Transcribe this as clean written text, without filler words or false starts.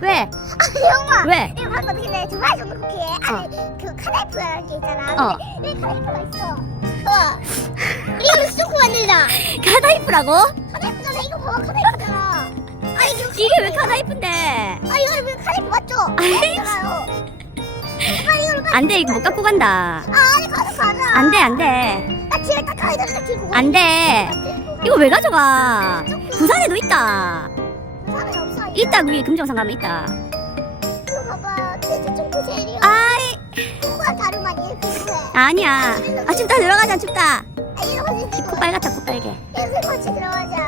왜? 아니 엄마. 왜? 이거 방금 어떻게 내 두발 정도 쿠키에 아니 그 카나이프라는 게 있잖아. 근데 왜 카나이프가 있어? 이거 수도쿠 만들자. 카나이프라고? 카나이프잖아. 이거 봐봐 카나이프잖아. 아니 이게 왜 카나이프인데? 아 이거 왜 카나이프 맞죠? 카나이프잖아요. 빨리 이걸 빨리. 안 돼, 이거 못 갖고 간다. 아니 가자. 안 돼, 안 돼. 나 집에 딱 가야 되는데 들고 가. 안 돼. 이거 왜 가져가? 부산에도 있다. 사람이 없어. 있다, 우리 금정산 가면 있다. 이거 봐봐. 진짜 좀 구세리야. 아이, 그거랑 다름 아니야 그거에. 아니야. 아, 춥다, 들어가자, 춥다. 아 이런 거지. 코 빨갛다, 코 빨개. 여기서 같이 들어가자.